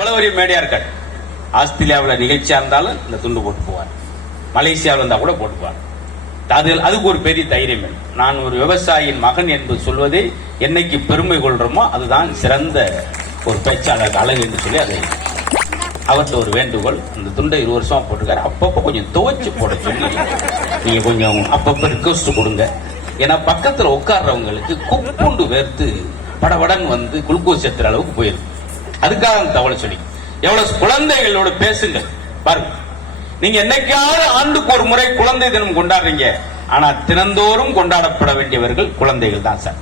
எவ்வளவு பெரிய மேடையா இருக்காரு. ஆஸ்திரேலியாவில் நிகழ்ச்சியா இருந்தாலும் இந்த துண்டு போட்டு போவார். மலேசியாவில் இருந்தா கூட போட்டு போவார். அதுக்கு ஒரு பெரிய தைரியம் வேணும். நான் ஒரு விவசாயியின் மகன் என்பது சொல்வதை என்னைக்கு பெருமை கொள்றோமோ அதுதான் சிறந்த ஒரு பேச்சாளர் அழகு என்று சொல்லி அதை அவர்கிட்ட ஒரு வேண்டுகோள். அந்த துண்டை 20 வருஷமா போட்டுக்காரு. அப்பப்போ கொஞ்சம் துவைச்சு போட சொல்லி நீங்க கொஞ்சம் அப்பப்ப ரிக்வஸ்ட் கொடுங்க. ஏன்னா பக்கத்துல உட்கார்றவங்களுக்கு குப்புண்டு வேர்த்து படபடன் வந்து குளுக்கோஸ் ஏத்துற அளவுக்கு போயிருக்கு. அதுக்காக தவளை சொல்லி எவ்வளவு குழந்தைகளோட பேசுங்க பாருங்க. நீங்க என்னைக்காவது ஆண்டுக்கு ஒரு முறை குழந்தை தினம் கொண்டாடுறீங்க. ஆனா தினந்தோறும் கொண்டாடப்பட வேண்டியவர்கள் குழந்தைகள் தான் சார்.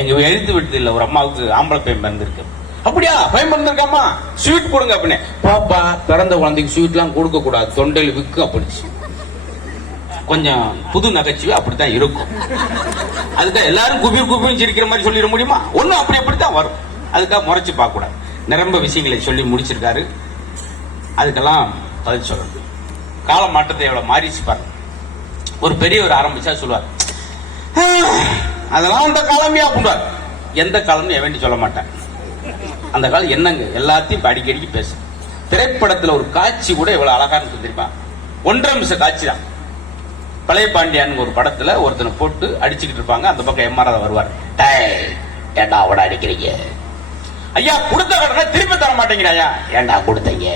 எங்க எழுத்து விட்டு இல்ல ஒரு அம்மாவுக்கு ஆம்பளை பையன் பிறந்திருக்கு. அப்படியா பையன் பிறந்திருக்காமா ஸ்வீட் கொடுங்க அப்படின்னு. பாப்பா பிறந்த குழந்தைக்கு ஸ்வீட் எல்லாம் கொடுக்க கூடாது, தொண்டையில் விக்கு அப்படிச்சு. கொஞ்சம் புது நகைச்சுவை அப்படித்தான் இருக்கும். அதுக்காக எல்லாரும் குபீர் குபீர் சிரிக்கிற மாதிரி சொல்லிட முடியுமா? ஒன்னும் அப்படித்தான் வரும். அதுக்காக முறைச்சு பார்க்க கூடாது. நிரம்ப விஷயங்களை சொல்லி முடிச்சிருக்காரு. அதுக்கெல்லாம் பதில் சொல்லணும். கால மாற்றத்தை எவ்வளவு மாறிச்சு பாருங்க. ஒரு பெரியவர் ஆரம்பிச்சா சொல்லுவார், அதெல்லாம் அந்த காலமே அப்படின்றார். எந்த காலம்னு எவன் சொல்ல மாட்டேன். அந்த காலம் என்னங்க எல்லாத்தையும் அடிக்கடிக்கு பேசு. திரைப்படத்துல ஒரு காட்சி கூட எவ்வளவு அழகா இருக்கு தெரியுமா? 1.5 நிமிஷம் காட்சி தான். பழைய பாண்டியான் ஒரு படத்துல ஒருத்தனை போட்டு அடிச்சுக்கிட்டு இருப்பாங்க. அந்த பக்கம் எம்ஆர் வருவார். ஏண்டா அவட அடிக்கிறீங்க? ஐயா கொடுத்த கடனை திருப்பி தர மாட்டேங்கிறாயா? ஏண்டா கொடுத்தீங்க?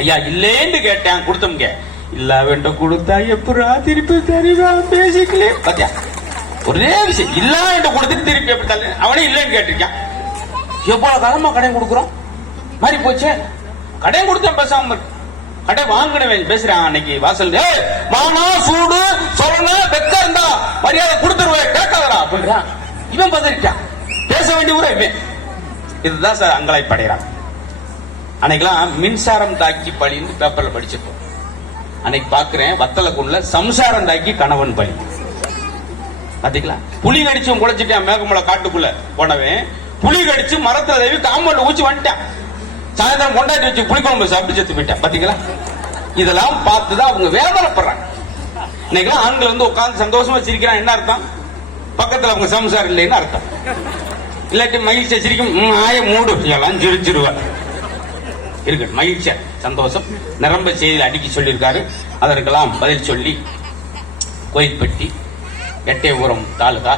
ஐயா இல்லேன்னு கேட்டேன் கொடுத்தோம்ங்க. இல்ல வேண்ட கொடுத்தா எப்படா திருப்பி தருவா? பேசிக்கலே பாத்தியா ஒரே விஷயம். இல்ல வேண்ட கொடுத்துட்டு திருப்பி எப்படி தர? அவனே இல்லைன்னு கேட்டிருக்கான். எவ்வளவு காலமா கடன் கொடுக்குறோம் மாதிரி போச்சு. கடன் கொடுத்தேன் பேசாம கடை வாங்கினவன் பேசுறான். அன்னைக்கு வாசல் மாமா சூடு சொல்ல வெக்க இருந்தா மரியாதை கொடுத்துருவேன் கேட்காதரா அப்படின்றான். இவன் பதறிட்டான். பேச வேண்டிய ஊரே இவன். இதுதான் சார் அங்கலாய் படைகிறான். அன்னைக்கெல்லாம் மின்சாரம் தாக்கி பழின்னு பேப்பர்ல படிச்சிருப்போம். அன்னைக்கு பாக்குறேன் வத்தலக்குள்ள சம்சாரம் தாக்கி கணவன் பழி. பாத்தீங்களா? புலி கடிச்சு குழைச்சிட்டான். மேகமலை காட்டுக்குள்ள போனவன் புலி கடிச்சு மரத்துல தவி காம்பவுண்ட ஊச்சி வந்துட்டான். சாயந்தரம் கொண்டாட்டி வச்சு புளிக்குழம்பு சாப்பிட்டு செத்து போயிட்டான். பாத்தீங்களா? இதெல்லாம் பார்த்துதான் அவங்க வேதனைப்படுறாங்க. இன்னைக்கு ஆண்கள் வந்து உட்கார்ந்து சந்தோஷமா சிரிக்கிறான். என்ன அர்த்தம்? பக்கத்துல அவங்க சம்சாரம் இல்லைன்னு அர்த்தம். இல்லாட்டி மகிழ்ச்சியா சிரிக்கும். ஆய மூடு எல்லாம் சிரிச்சிருவார். இருக்கட்டும், மகிழ்ச்சியா சந்தோஷம் நிரம்ப செய்தியில் அடிக்கி சொல்லியிருக்காரு. அதற்கெல்லாம் பதில் சொல்லி கோயில்பட்டி எட்டயபுரம் தாலுகா